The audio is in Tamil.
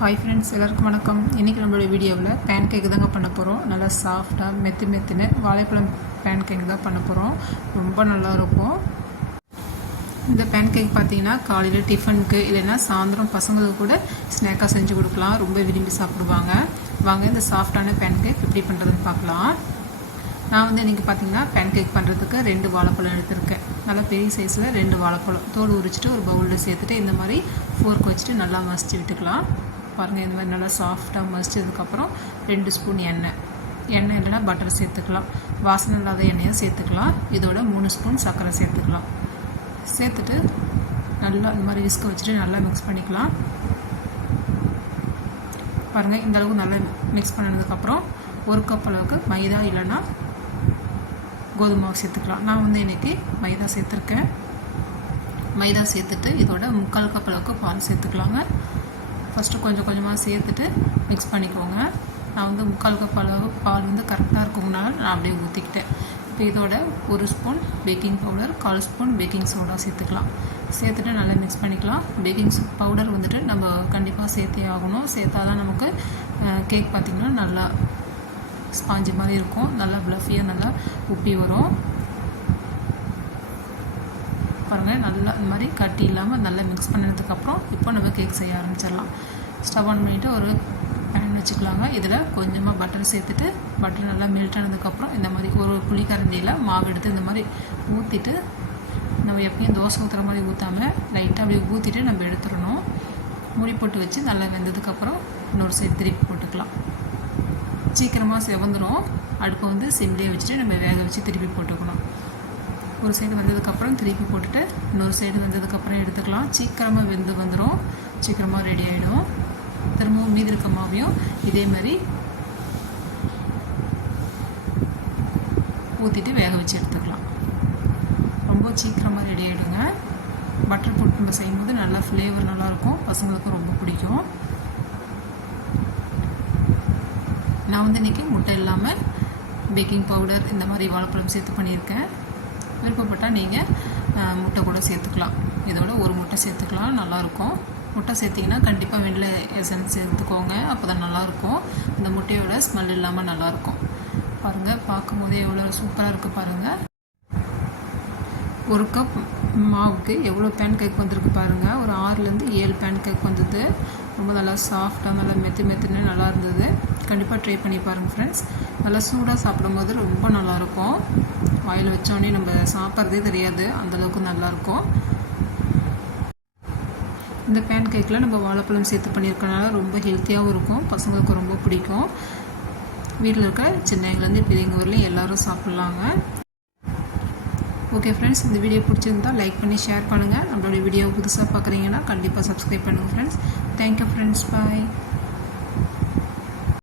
ஹாய் ஃப்ரெண்ட்ஸ், எல்லாருக்கும் வணக்கம். இன்றைக்கி நம்மளோட வீடியோவில் பேன் கேக் தாங்க பண்ண போகிறோம். நல்லா சாஃப்டாக மெத்துன்னு வாழைப்பழம் பேன் கேக் தான் பண்ண போகிறோம். ரொம்ப நல்லாயிருக்கும். இந்த பேன் கேக் பார்த்தீங்கன்னா காலையில் டிஃபனுக்கு இல்லைன்னா சாயந்தரம் பசங்களுக்கு கூட ஸ்நாக்காக செஞ்சு கொடுக்கலாம். ரொம்ப விரும்பி சாப்பிடுவாங்க. வாங்க இந்த சாஃப்டான பேன் கேக் எப்படி பண்ணுறதுன்னு பார்க்கலாம். நான் இன்றைக்கி பார்த்தீங்கன்னா பேன் கேக் பண்ணுறதுக்கு 2 வாழைப்பழம் எடுத்திருக்கேன். நல்லா பெரிய சைஸில் 2 வாழைப்பழம் தோல் உரிச்சிட்டு ஒரு பவுலில் சேர்த்துட்டு இந்த மாதிரி ஃபோர்க் வச்சுட்டு நல்லா மசிச்சு விட்டுக்கலாம். பாருங்கள், இந்த மாதிரி நல்லா சாஃப்டாக மசிச்சதுக்கப்புறம் 2 ஸ்பூன் எண்ணெய் இல்லைன்னா பட்டர் சேர்த்துக்கலாம். வாசனை இல்லாத எண்ணெயாக சேர்த்துக்கலாம். இதோட 3 ஸ்பூன் சர்க்கரை சேர்த்துக்கலாம். சேர்த்துட்டு நல்லா இந்த மாதிரி விஸ்க வச்சுட்டு நல்லா மிக்ஸ் பண்ணிக்கலாம். பாருங்கள், இந்த அளவுக்கு நல்லா மிக்ஸ் பண்ணதுக்கப்புறம் 1 கப் அளவுக்கு மைதா இல்லைன்னா கோதுமை மாவு சேர்த்துக்கலாம். நான் இன்றைக்கி மைதா சேர்த்துருக்கேன். மைதா சேர்த்துட்டு இதோட 3/4 கப் அளவுக்கு பால் சேர்த்துக்கலாங்க. ஃபஸ்ட்டு கொஞ்சம் கொஞ்சமாக சேர்த்துட்டு மிக்ஸ் பண்ணிக்கோங்க. நான் 3/4 கப் அளவு பால் கரெக்டாக இருக்கும்னால நான் அப்படியே ஊற்றிக்கிட்டேன். இப்போ இதோட 1 spoon baking powder, 1/4 spoon baking soda சேர்த்துக்கலாம். சேர்த்துட்டு நல்லா மிக்ஸ் பண்ணிக்கலாம். பேக்கிங் பவுடர் நம்ம கண்டிப்பாக சேர்த்தே ஆகணும். சேர்த்தா தான் நமக்கு கேக் பார்த்திங்கன்னா நல்லா ஸ்பாஞ்சி மாதிரி இருக்கும். நல்லா ப்ளஃபியாக நல்லா உப்பி வரும். பாருங்கள், நல்லா இந்த மாதிரி கட்டி இல்லாமல் நல்லா மிக்ஸ் பண்ணதுக்கப்புறம் இப்போ நம்ம கேக் செய்ய ஆரம்பிச்சிடலாம். ஸ்டவ் ஆன் பண்ணிவிட்டு ஒரு பேன் வச்சுக்கலாங்க. இதில் கொஞ்சமாக பட்டர் சேர்த்துட்டு பட்டர் நல்லா மெல்ட் ஆனதுக்கப்புறம் இந்த மாதிரி ஒரு புளிக்கரண்டியில் மாவு எடுத்து இந்த மாதிரி ஊற்றிட்டு, நம்ம எப்பயும் தோசை ஊற்றுற மாதிரி ஊற்றாமல் லைட்டாக அப்படியே ஊற்றிட்டு நம்ம எடுத்துடணும். மூடி போட்டு வச்சு நல்லா வெந்ததுக்கப்புறம் இன்னொரு சைடு திருப்பி போட்டுக்கலாம். சீக்கிரமாக செவந்துடும். அடுப்பை சிம்லேயே வச்சுட்டு நம்ம வேக வச்சு திருப்பி போட்டுக்கணும். ஒரு சைடு வந்ததுக்கப்புறம் திருப்பி போட்டுட்டு இன்னொரு சைடு வந்ததுக்கப்புறம் எடுத்துக்கலாம். சீக்கிரமாக வெந்து வந்துடும். சீக்கிரமாக ரெடி ஆகிடும். திரும்பவும் மீதி இருக்க மாவையும் இதே மாதிரி ஊற்றிட்டு வேக வச்சு எடுத்துக்கலாம். ரொம்ப சீக்கிரமாக ரெடி ஆகிடுங்க. பட்டர் போட்டு நம்ம செய்யும்போது நல்லா ஃப்ளேவர் நல்லாயிருக்கும். பசங்களுக்கும் ரொம்ப பிடிக்கும். நான் இன்றைக்கி முட்டை இல்லாமல் பேக்கிங் பவுடர் இந்த மாதிரி வாழைப்பழம் சேர்த்து பண்ணியிருக்கேன். விருப்பப்பட்டால் நீங்கள் முட்டை கூட சேர்த்துக்கலாம். இதோட ஒரு முட்டை சேர்த்துக்கலாம், நல்லாயிருக்கும். முட்டை சேர்த்திங்கன்னா கண்டிப்பாக வெண்ணிலா எசன்ஸ் சேர்த்துக்கோங்க. அப்போ தான் நல்லாயிருக்கும். இந்த முட்டையோட ஸ்மெல் இல்லாமல் நல்லாயிருக்கும். பாருங்கள், பார்க்கும் போதே எவ்வளோ சூப்பராக இருக்குது பாருங்கள். 1 கப் மாவுக்கு எவ்வளோ பேன் கேக் வந்திருக்கு பாருங்கள். ஒரு 6லேருந்து 7 பேன் கேக் வந்தது. ரொம்ப நல்லா சாஃப்டாக நல்லா மெத்துன்னு நல்லா இருந்தது. கண்டிப்பாக ட்ரை பண்ணி பாருங்கள் ஃப்ரெண்ட்ஸ். நல்லா சூடாக சாப்பிடும்போது ரொம்ப நல்லாயிருக்கும். வாயில் வச்சோடனே நம்ம சாப்பிட்றதே தெரியாது, அந்தளவுக்கு நல்லாயிருக்கும். இந்த பேன் கேக்கில் நம்ம வாழைப்பழம் சேர்த்து பண்ணியிருக்கனால ரொம்ப ஹெல்த்தியாகவும் இருக்கும். பசங்களுக்கு ரொம்ப பிடிக்கும். வீட்டில் இருக்க சின்னங்கலேருந்து பெரியவங்க வரலையும் எல்லோரும் சாப்பிட்லாங்க. ஓகே ஃப்ரெண்ட்ஸ், இந்த வீடியோ பிடிச்சிருந்தால் லைக் பண்ணி ஷேர் பண்ணுங்கள். நம்மளோட வீடியோ புதுசாக பார்க்குறீங்கன்னா கண்டிப்பாக சப்ஸ்கிரைப் பண்ணுங்கள் ஃப்ரெண்ட்ஸ். தேங்க்யூ ஃப்ரெண்ட்ஸ், பாய்.